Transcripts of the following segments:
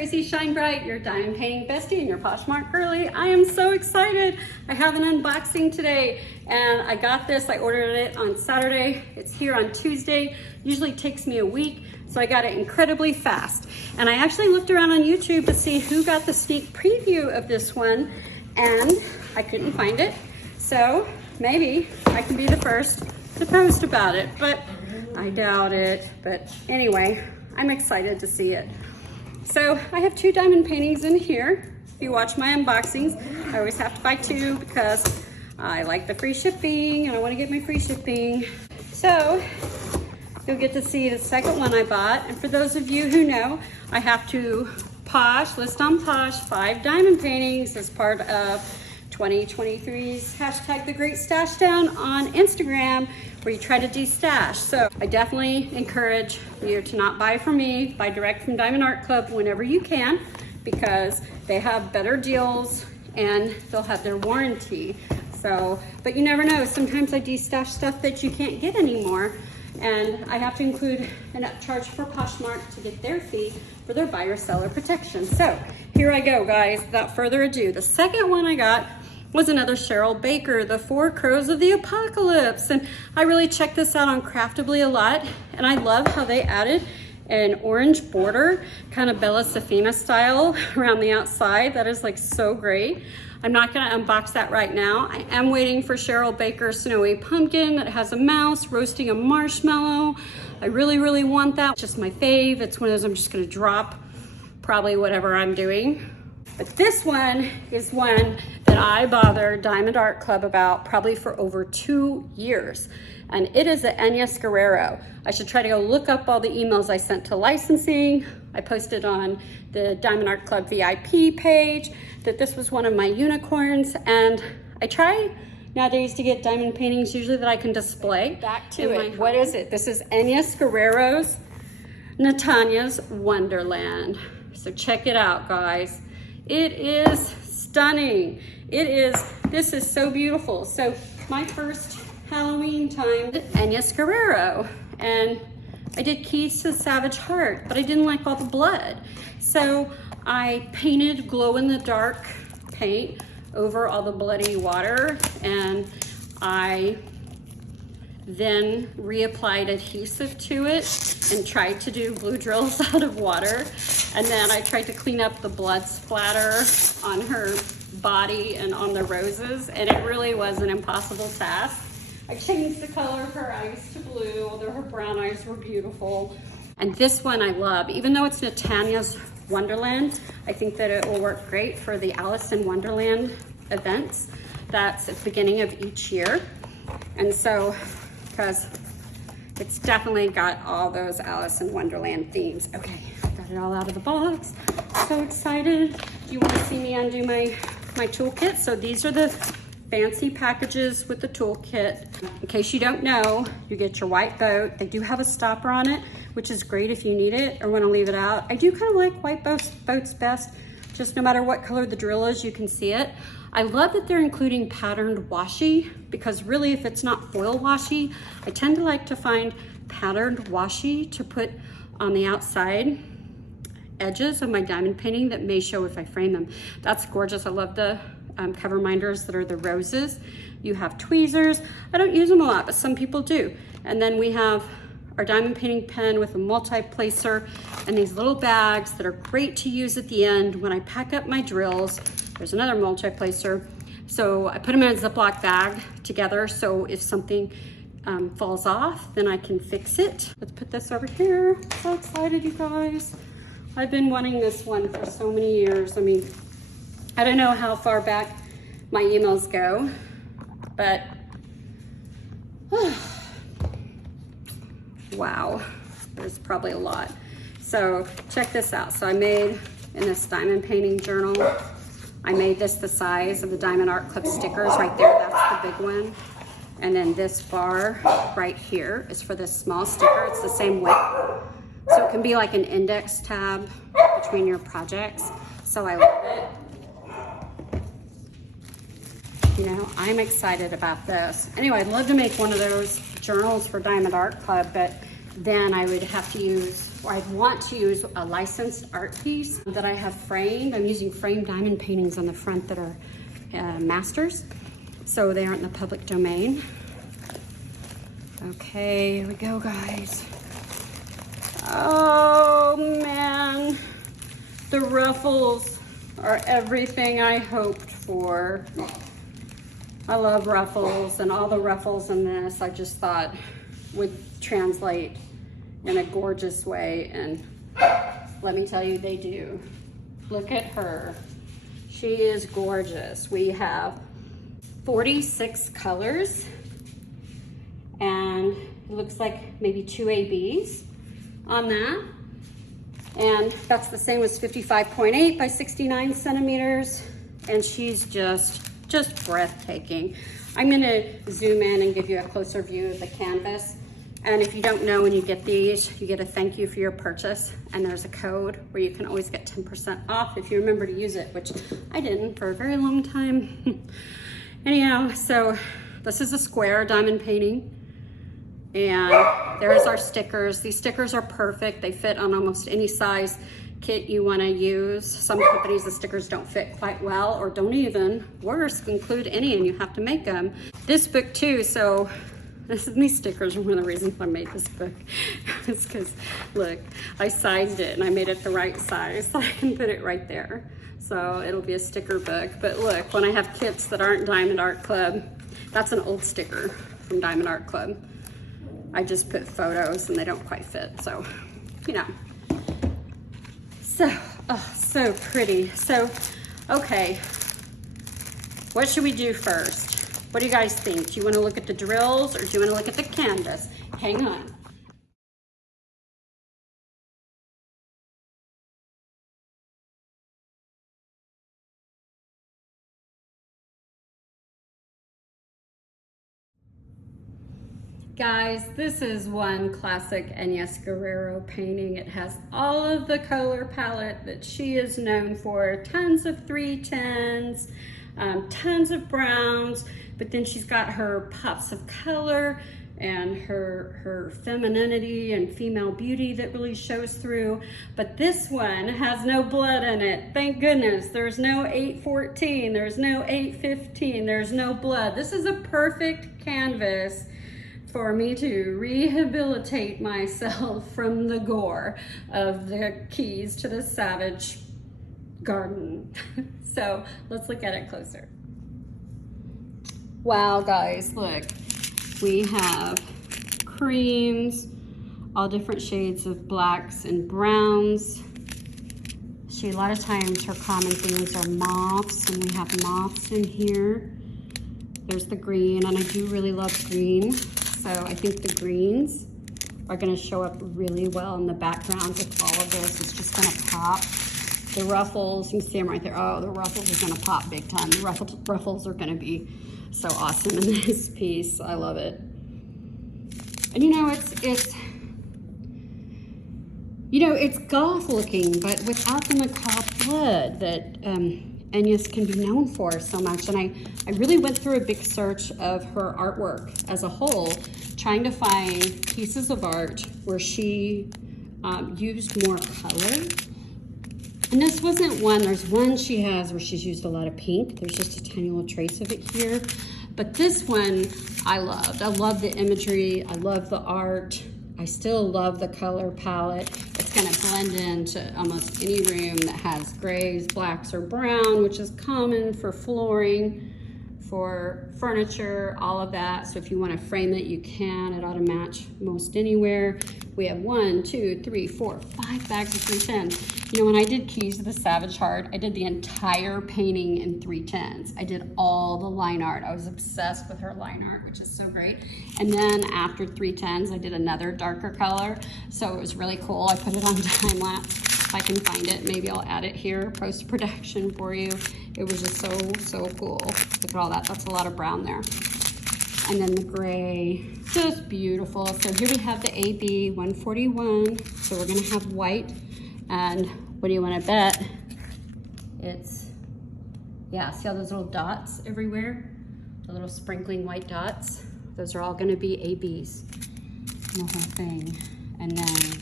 Tracy Shine Bright, your diamond painting bestie and your Poshmark girly. I am so excited. I have an unboxing today and I got this. I ordered it on Saturday. It's here on Tuesday. Usually takes me a week, so I got it incredibly fast. And I actually looked around on YouTube to see who got the sneak preview of this one and I couldn't find it. So maybe I can be the first to post about it, but I doubt it. But anyway, I'm excited to see it. So I have 2 diamond paintings in here. If you watch my unboxings, I always have to buy 2 because I like the free shipping and I want to get my free shipping. So you'll get to see the second one I bought. And for those of you who know, I have to list on Posh 5 diamond paintings as part of 2023's hashtag The Great Stash Down on Instagram, where you try to de-stash. So I definitely encourage you to not buy from me, buy direct from Diamond Art Club whenever you can, because they have better deals and they'll have their warranty. So, but you never know, sometimes I de-stash stuff that you can't get anymore, and I have to include an upcharge for Poshmark to get their fee for their buyer-seller protection. So here I go, guys, without further ado. The second one I got was another Cheryl Baker, The 4 Crows of the Apocalypse. And I really checked this out on Craftibly a lot, and I love how they added an orange border, kind of Bella Safina style around the outside. That is like so great. I'm not gonna unbox that right now. I am waiting for Cheryl Baker's Snowy Pumpkin that has a mouse roasting a marshmallow. I really, really want that. It's just my fave. It's one of those I'm just gonna drop probably whatever I'm doing. But this one is one that I bothered Diamond Art Club about probably for over 2 years. And it is the Agnes Guerrero. I should try to go look up all the emails I sent to licensing. I posted on the Diamond Art Club VIP page that this was one of my unicorns. And I try nowadays to get diamond paintings usually that I can display. Back to it. What is it? This is Agnes Guerrero's Natania's Wonderland. So check it out, guys. It is stunning. This is so beautiful. So my first Halloween time, Agnes Guerrero, and I did Keys to the Savage Heart, but I didn't like all the blood. So I painted glow-in-the-dark paint over all the bloody water, and I then reapplied adhesive to it and tried to do glue drills out of water. And then I tried to clean up the blood splatter on her body and on the roses, and it really was an impossible task. I changed the color of her eyes to blue, although her brown eyes were beautiful. And this one I love, even though it's Natania's Wonderland, I think that it will work great for the Alice in Wonderland events. That's at the beginning of each year. And so, because it's definitely got all those Alice in Wonderland themes. Okay, got it all out of the box. So excited. Do you want to see me undo my toolkit? So these are the fancy packages with the toolkit. In case you don't know, you get your white boat. They do have a stopper on it, which is great if you need it or want to leave it out. I do kind of like white boats best. Just no matter what color the drill is, you can see it. I love that they're including patterned washi, because really if it's not foil washi, I tend to like to find patterned washi to put on the outside edges of my diamond painting that may show if I frame them. That's gorgeous. I love the cover minders that are the roses. You have tweezers. I don't use them a lot, but some people do. And then we have our diamond painting pen with a multi-placer and these little bags that are great to use at the end when I pack up my drills. There's another multi-placer. So I put them in a Ziploc bag together, so if something falls off, then I can fix it. Let's put this over here. So excited, you guys. I've been wanting this one for so many years. I mean, I don't know how far back my emails go, but wow, there's probably a lot. So check this out. So I made in this diamond painting journal, I made this the size of the Diamond Art Club stickers right there. That's the big one. And then this bar right here is for this small sticker. It's the same width. So it can be like an index tab between your projects. So I love it. You know, I'm excited about this. Anyway, I'd love to make one of those journals for Diamond Art Club, but then I would have to use or I want to use a licensed art piece that I have framed. I'm using framed diamond paintings on the front that are masters, so they aren't in the public domain. Okay, here we go, guys. Oh man, the ruffles are everything I hoped for. I love ruffles, and all the ruffles in this I just thought would translate in a gorgeous way, and let me tell you, they do. Look at her. She is gorgeous. We have 46 colors, and it looks like maybe 2 ABs on that. And that's the same as 55.8 by 69 centimeters. And she's just breathtaking. I'm gonna zoom in and give you a closer view of the canvas. And if you don't know, when you get these, you get a thank you for your purchase, and there's a code where you can always get 10% off if you remember to use it, which I didn't for a very long time. Anyhow, so this is a square diamond painting, and there's our stickers. These stickers are perfect. They fit on almost any size kit you want to use. Some companies, the stickers don't fit quite well, or don't even, worse, include any, and you have to make them. This book too, so these stickers are one of the reasons I made this book. It's because, look, I sized it and I made it the right size so I can put it right there. So it'll be a sticker book. But look, when I have kits that aren't Diamond Art Club, that's an old sticker from Diamond Art Club. I just put photos and they don't quite fit, so, you know. So, oh, so pretty. So, okay, what should we do first? What do you guys think? Do you want to look at the drills, or do you want to look at the canvas? Hang on. Guys, this is one classic Enyes Guerrero painting. It has all of the color palette that she is known for. Tons of 310s, tons of browns, but then she's got her pops of color and her femininity and female beauty that really shows through. But this one has no blood in it. Thank goodness. There's no 814, there's no 815, there's no blood. This is a perfect canvas for me to rehabilitate myself from the gore of the Keys to the Savage Garden. So let's look at it closer. Wow, guys, look. We have creams, all different shades of blacks and browns. A lot of times her common themes are moths, and we have moths in here. There's the green, and I do really love green. So I think the greens are gonna show up really well in the background with all of this. It's just gonna pop. The ruffles, you can see them right there. Oh, the ruffles are gonna pop big time. The ruffles are gonna be so awesome in this piece. I love it. And you know, it's goth looking, but without the macabre blood that Enyes can be known for so much. And I really went through a big search of her artwork as a whole, trying to find pieces of art where she used more color. And this wasn't one. There's one she has where she's used a lot of pink. There's just a tiny little trace of it here. But this one I loved. I love the imagery. I love the art. I still love the color palette. It's gonna blend into almost any room that has grays, blacks, or brown, which is common for flooring, for furniture, all of that. So if you wanna frame it, you can. It ought to match most anywhere. We have 1, 2, 3, 4, 5 bags of 310s. You know, when I did Keys to the Savage Heart, I did the entire painting in 310s. I did all the line art. I was obsessed with her line art, which is so great. And then after 310s, I did another darker color. So it was really cool. I put it on time lapse. If I can find it, maybe I'll add it here, post-production for you. It was just so cool. Look at all that. That's a lot of brown there. And then the gray, just beautiful. So here we have the AB 141. So we're gonna have white. And what do you want to bet? It's, yeah, see all those little dots everywhere? The little sprinkling white dots? Those are all going to be ABs in the whole thing. And then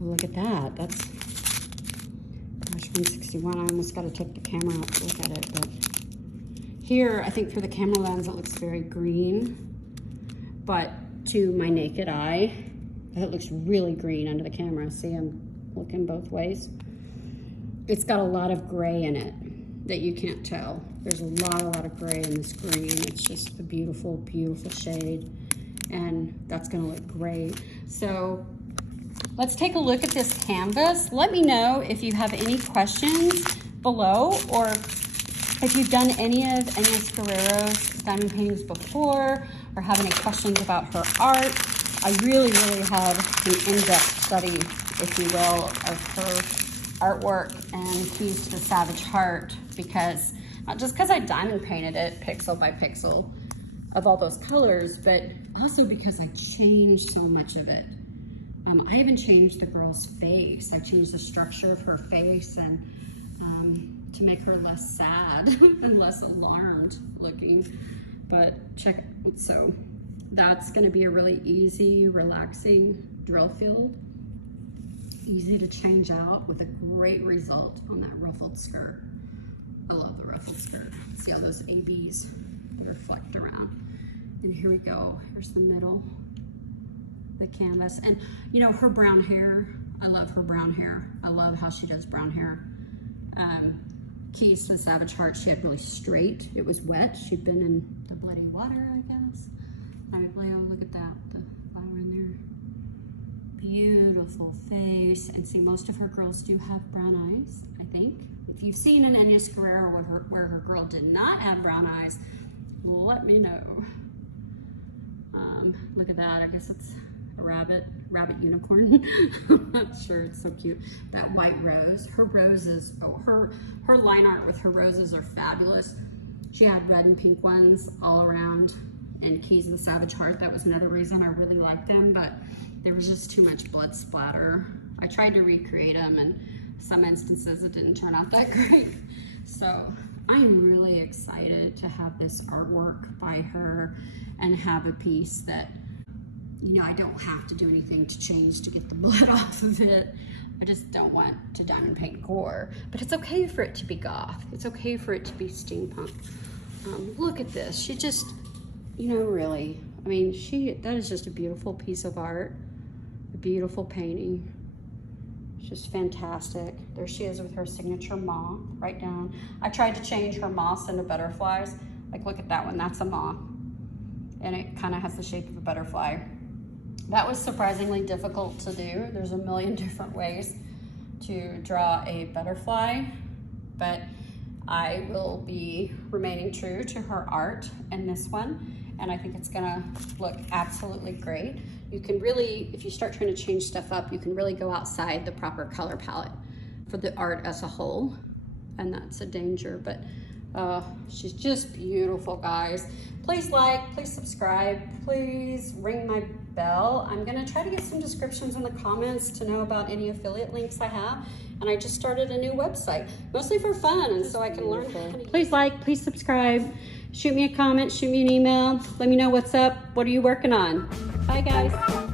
look at that. That's, gosh, 161. I almost got to take the camera out to look at it. But here, I think for the camera lens, it looks very green. But to my naked eye, it looks really green under the camera. See, I'm looking both ways. It's got a lot of gray in it that you can't tell. There's a lot of gray in this green. It's just a beautiful, beautiful shade. And that's gonna look great. So let's take a look at this canvas. Let me know if you have any questions below, or if you've done any of Enies Guerrero's diamond paintings before, or have any questions about her art. I really have an in-depth study, if you will, of her artwork and Keys to the Savage Heart, because not just because I diamond painted it pixel by pixel of all those colors, but also because I changed so much of it. I even changed the girl's face. I changed the structure of her face and to make her less sad and less alarmed looking. But check it. So that's gonna be a really easy, relaxing drill field. Easy to change out with a great result on that ruffled skirt. I love the ruffled skirt. See all those ABs that reflect around. And here we go. Here's the middle, the canvas. And you know, her brown hair, I love her brown hair. I love how she does brown hair. Keys to the Savage Heart, she had really straight. It was wet. She'd been in the bloody water, I guess. I mean, Leo, look at that, the flower in there. Beautiful face. And see, most of her girls do have brown eyes, I think. If you've seen an Enies Guerrero where her girl did not have brown eyes, let me know. Look at that. I guess it's a rabbit unicorn. I'm not sure. It's so cute. That white rose. Her roses, oh, her line art with her roses are fabulous. She had red and pink ones all around in Keys of the Savage Heart. That was another reason I really liked them, but there was just too much blood splatter. I tried to recreate them, and some instances it didn't turn out that great. So I'm really excited to have this artwork by her and have a piece that, you know, I don't have to do anything to change to get the blood off of it. I just don't want to diamond paint gore, but it's okay for it to be goth. It's okay for it to be steampunk. Look at this. She just, you know, really, I mean, that is just a beautiful piece of art, a beautiful painting. It's just fantastic. There she is with her signature moth right down. I tried to change her moths into butterflies. Like, look at that one, that's a moth. And it kind of has the shape of a butterfly. That was surprisingly difficult to do. There's a million different ways to draw a butterfly, but I will be remaining true to her art in this one, and I think it's gonna look absolutely great. You can really, if you start trying to change stuff up, you can really go outside the proper color palette for the art as a whole, and that's a danger, but she's just beautiful, guys. Please like, please subscribe, please ring my bell. I'm gonna try to get some descriptions in the comments to know about any affiliate links I have. And I just started a new website, mostly for fun, and so I can learn. Please like, please subscribe, shoot me a comment, shoot me an email, let me know what's up, what are you working on? Bye guys.